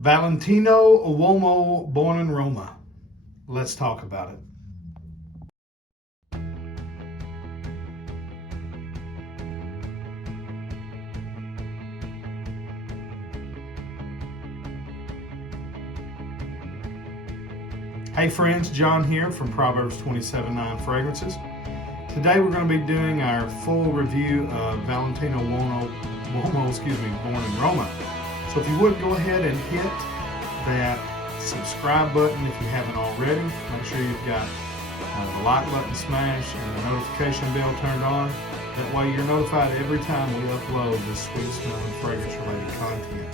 Valentino Uomo, born in Roma. Let's talk about it. Hey friends, John here from Proverbs 27:9 Fragrances. Today we're going to be doing our full review of Valentino Uomo, born in Roma. So if you would go ahead and hit that subscribe button if you haven't already. Make sure you've got the like button smashed and the notification bell turned on. That way you're notified every time we upload this sweet smelling fragrance related content.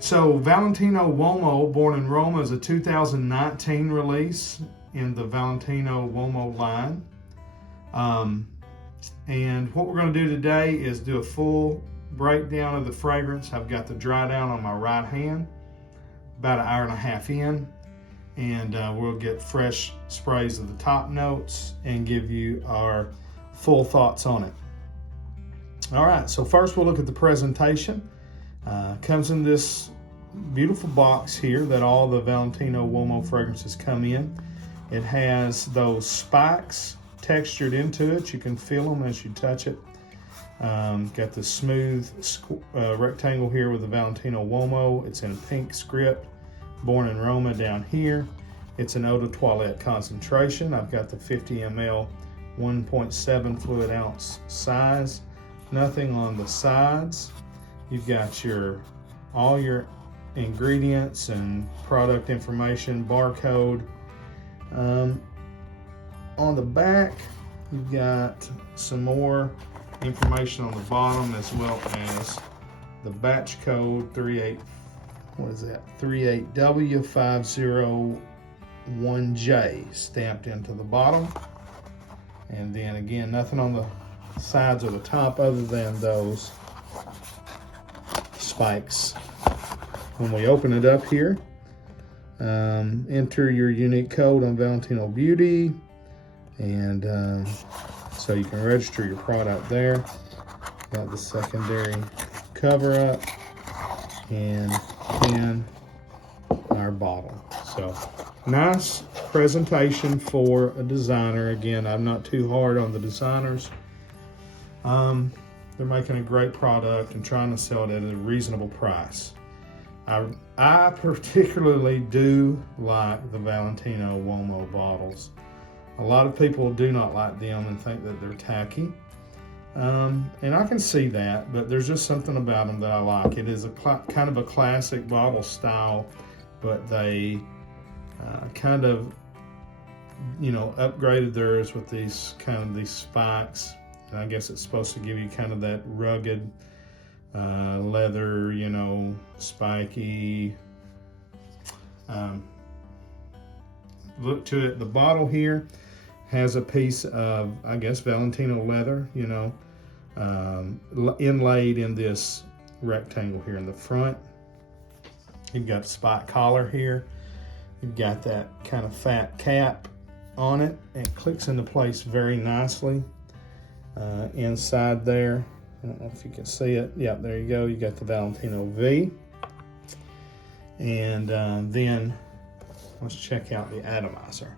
So Valentino Uomo, born in Roma, is a 2019 release in the Valentino Uomo line. And what we're going to do today is do a full breakdown of the fragrance. I've got the dry down on my right hand, about an hour and a half in, and we'll get fresh sprays of the top notes and give you our full thoughts on it. All right, so first we'll look at the presentation. Comes in this beautiful box here that all the Valentino Uomo fragrances come in. It has those spikes textured into it. You can feel them as you touch it. Got the smooth rectangle here with the Valentino Uomo. It's in a pink script, born in Roma down here. It's an eau de toilette concentration. I've got the 50 ml 1.7 fluid ounce size. Nothing on the sides. You've got all your ingredients and product information, barcode. On the back, you've got some more information on the bottom, as well as the batch code 38W501J stamped into the bottom. And then again, nothing on the sides or the top other than those spikes. When we open it up here, enter your unique code on Valentino Beauty, and so you can register your product there. Got the secondary cover up, and then our bottle. So nice presentation for a designer. Again, I'm not too hard on the designers. They're making a great product and trying to sell it at a reasonable price. I particularly do like the Valentino Uomo bottles. A lot of people do not like them and think that they're tacky. And I can see that, but there's just something about them that I like. It is a kind of a classic bottle style, but they kind of, upgraded theirs with these spikes. And I guess it's supposed to give you kind of that rugged leather, spiky look to it. The bottle here has a piece of, I guess, Valentino leather, inlaid in this rectangle here in the front. You've got a spike collar here. You've got that kind of fat cap on it. It clicks into place very nicely. Inside there, I don't know if you can see it. Yeah, there you go. You got the Valentino V. And then let's check out the atomizer.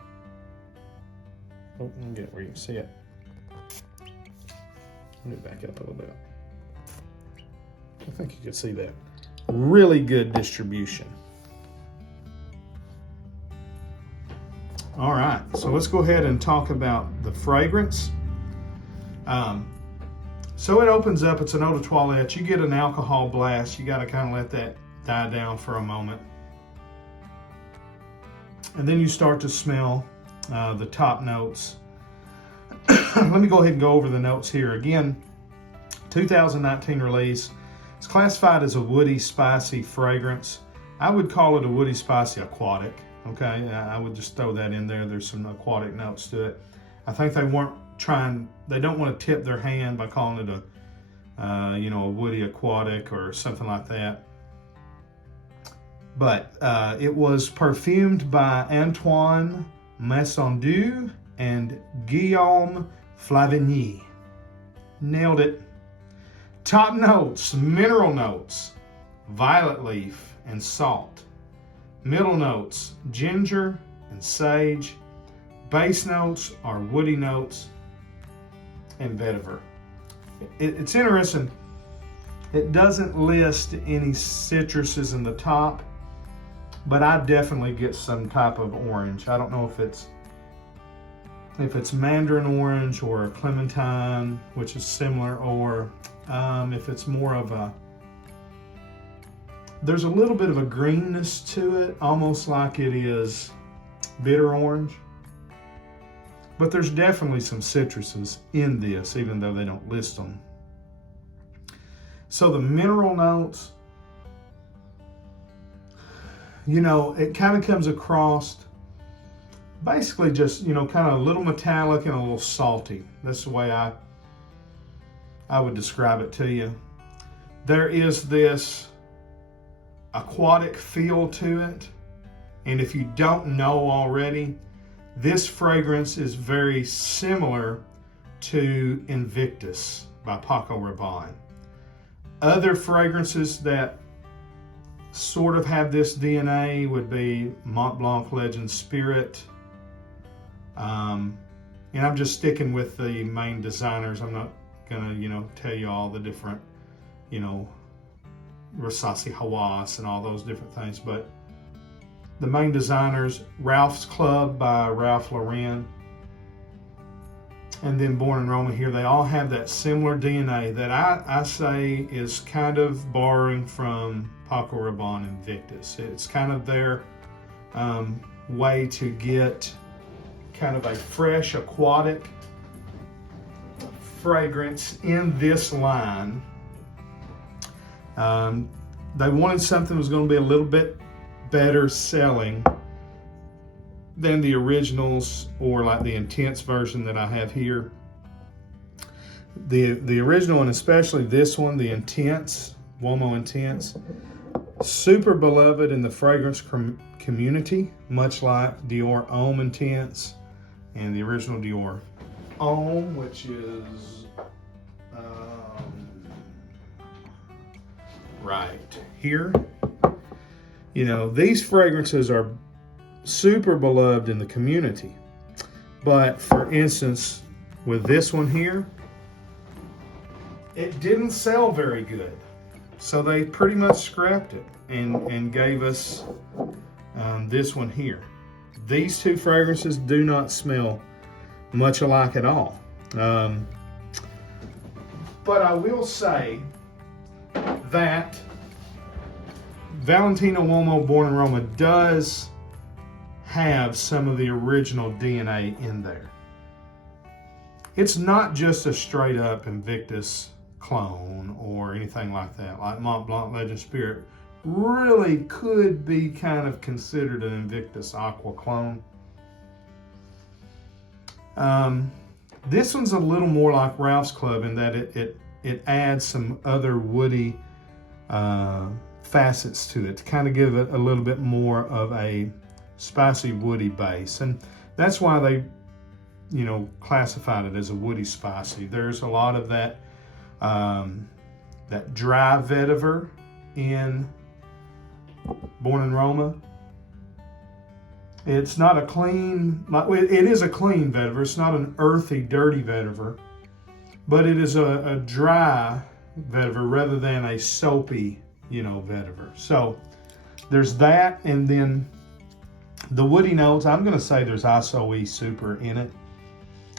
Oh, let me get where you can see it. Let me back up a little bit. I think you can see that. Really good distribution. All right, so let's go ahead and talk about the fragrance. So it opens up, it's an eau de toilette. You get an alcohol blast. You got to kind of let that die down for a moment. And then you start to smell the top notes. Let me go ahead and go over the notes here. Again, 2019 release. It's classified as a woody, spicy fragrance. I would call it a woody, spicy, aquatic. Okay, I would just throw that in there. There's some aquatic notes to it. I think they don't want to tip their hand by calling it a woody aquatic or something like that. But it was perfumed by Antoine Maisondieu and Guillaume Flavigny. Nailed it. Top notes, mineral notes, violet leaf, and salt. Middle notes, ginger and sage. Base notes are woody notes and vetiver. It's interesting. It doesn't list any citruses in the top, but I definitely get some type of orange. I don't know if it's mandarin orange or clementine, which is similar, or if it's more of there's a little bit of a greenness to it, almost like it is bitter orange. But there's definitely some citruses in this, even though they don't list them. So the mineral notes, it kind of comes across basically just, kind of a little metallic and a little salty. That's the way I would describe it to you. There is this aquatic feel to it. And if you don't know already, this fragrance is very similar to Invictus by Paco Rabanne. Other fragrances that sort of have this DNA would be Mont Blanc Legend Spirit. And I'm just sticking with the main designers. I'm not gonna, tell you all the different, Rasasi Hawass and all those different things, but the main designers, Ralph's Club by Ralph Lauren, and then Born in Roma here, they all have that similar DNA that I say is kind of borrowing from Paco Rabanne and Invictus. It's kind of their way to get kind of a fresh, aquatic fragrance in this line. They wanted something that was going to be a little bit better selling than the originals, or like the intense version that I have here. The original, and especially this one, the Intense, Uomo Intense, super beloved in the fragrance community, much like Dior Homme Intense and the original Dior Homme, which is right here. These fragrances are super beloved in the community. But for instance, with this one here, it didn't sell very good. So they pretty much scrapped it and gave us this one here. These two fragrances do not smell much alike at all. But I will say that Valentino Uomo Born in Roma does have some of the original DNA in there. It's not just a straight up Invictus clone or anything like that. Like Mont Blanc Legend Spirit really could be kind of considered an Invictus Aqua clone. This one's a little more like Ralph's Club in that it adds some other woody facets to it to kind of give it a little bit more of a spicy woody base, and that's why they classified it as a woody spicy. There's a lot of that that dry vetiver in Born in Roma. It's not a clean, it is a clean vetiver. It's not an earthy, dirty vetiver, but it is a dry vetiver rather than a soapy, vetiver. So there's that, and then the woody notes, I'm going to say there's ISOE Super in it.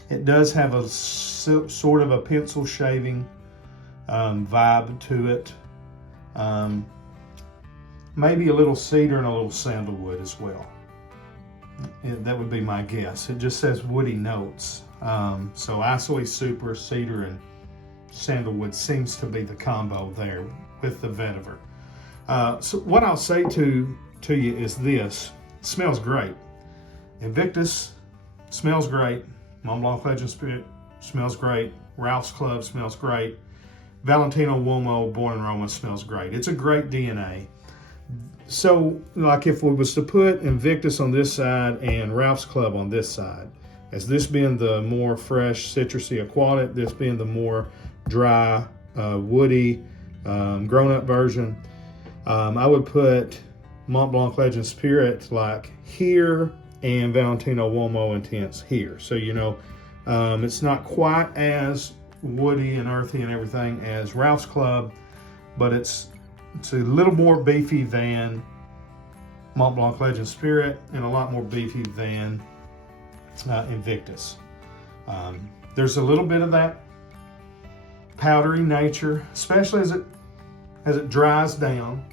It does have a sort of a pencil shaving vibe to it. Maybe a little cedar and a little sandalwood as well. That would be my guess. It just says woody notes. So ISOE Super, cedar, and sandalwood seems to be the combo there with the vetiver. So what I'll say to you is this. It smells great. Invictus smells great. Mont Blanc Legend Spirit smells great. Ralph's Club smells great. Valentino Uomo Born in Roma smells great. It's a great DNA. So, like if we was to put Invictus on this side and Ralph's Club on this side, as this being the more fresh, citrusy, aquatic, this being the more dry, woody, grown-up version, I would put Mont Blanc Legend Spirit like here and Valentino Uomo Intense here. So, it's not quite as woody and earthy and everything as Ralph's Club, but it's a little more beefy than Mont Blanc Legend Spirit and a lot more beefy than Invictus. There's a little bit of that powdery nature, especially as it dries down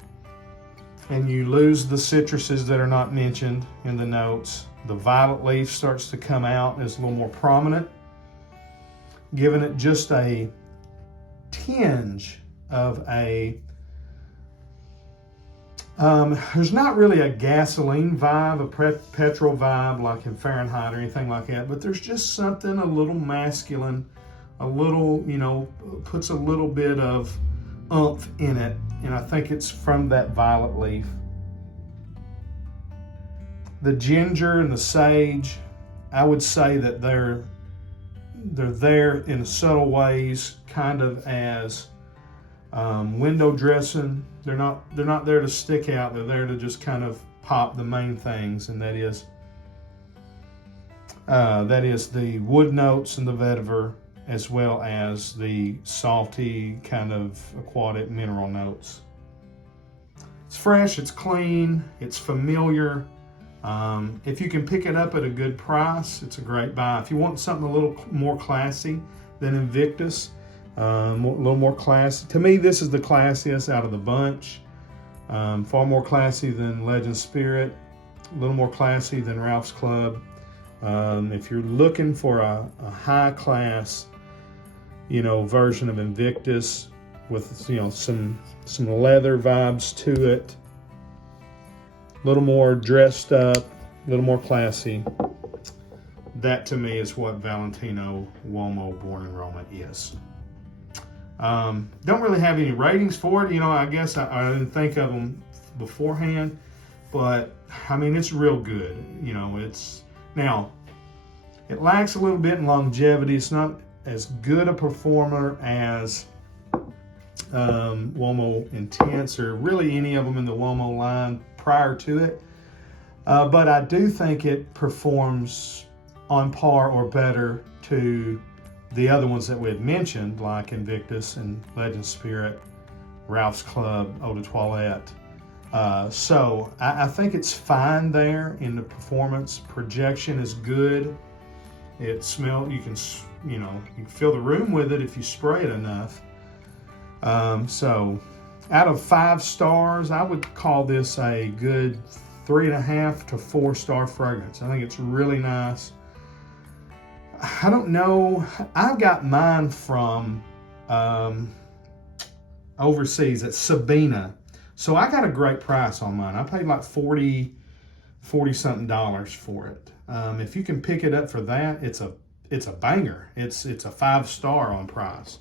and you lose the citruses that are not mentioned in the notes. The violet leaf starts to come out and is a little more prominent, giving it just a tinge of a there's not really a gasoline vibe, a petrol vibe like in Fahrenheit or anything like that, but there's just something a little masculine, a little, puts a little bit of oomph in it, and I think it's from that violet leaf. The ginger and the sage, I would say that they're there in subtle ways, kind of as window dressing. They're not there to stick out. They're there to just kind of pop the main things, and that is the wood notes and the vetiver, as well as the salty kind of aquatic mineral notes. It's fresh, it's clean, it's familiar. If you can pick it up at a good price, it's a great buy. If you want something a little more classy than Invictus, a little more classy. To me, this is the classiest out of the bunch. Far more classy than Legend Spirit, a little more classy than Ralph's Club. If you're looking for a high class, version of Invictus with some leather vibes to it, a little more dressed up, a little more classy, that to me is what Valentino Uomo Born in Roma is. Don't really have any ratings for it. I guess I didn't think of them beforehand, but I mean, it's real good. It lacks a little bit in longevity. It's not as good a performer as Uomo Intense or really any of them in the Uomo line prior to it. But I do think it performs on par or better to the other ones that we had mentioned, like Invictus and Legend Spirit, Ralph's Club, Eau de Toilette. So I think it's fine there in the performance. Projection is good. It smells, you can fill the room with it if you spray it enough. So out of 5 stars, I would call this a good 3.5 to 4 star fragrance. I think it's really nice. I don't know. I got mine from overseas at Sabina. So I got a great price on mine. I paid like $40 something for it. If you can pick it up for that, it's a banger. It's a 5-star on price.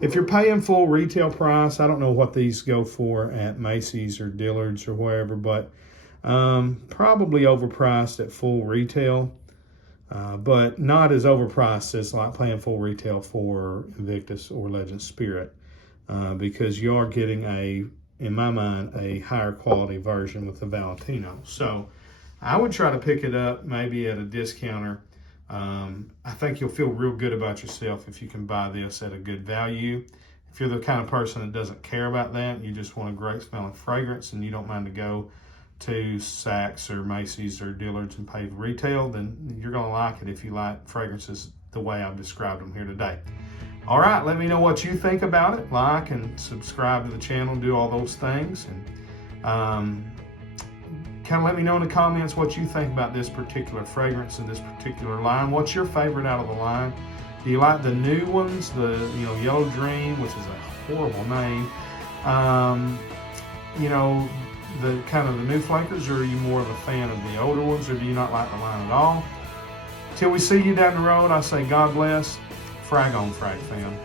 If you're paying full retail price, I don't know what these go for at Macy's or Dillard's or wherever, but probably overpriced at full retail, but not as overpriced as like paying full retail for Invictus or Legend Spirit, because you are getting in my mind, a higher quality version with the Valentino. So I would try to pick it up maybe at a discounter. I think you'll feel real good about yourself if you can buy this at a good value. If you're the kind of person that doesn't care about that, you just want a great smelling fragrance and you don't mind to go to Saks or Macy's or Dillard's and pay retail, then you're gonna like it if you like fragrances the way I've described them here today. All right, let me know what you think about it. Like and subscribe to the channel, do all those things. And kind of let me know in the comments what you think about this particular fragrance and this particular line. What's your favorite out of the line? Do you like the new ones, the Yellow Dream, which is a horrible name, the kind of the new flankers, or are you more of a fan of the older ones, or do you not like the line at all? Till we see you down the road, I say God bless. Frag on, frag fam.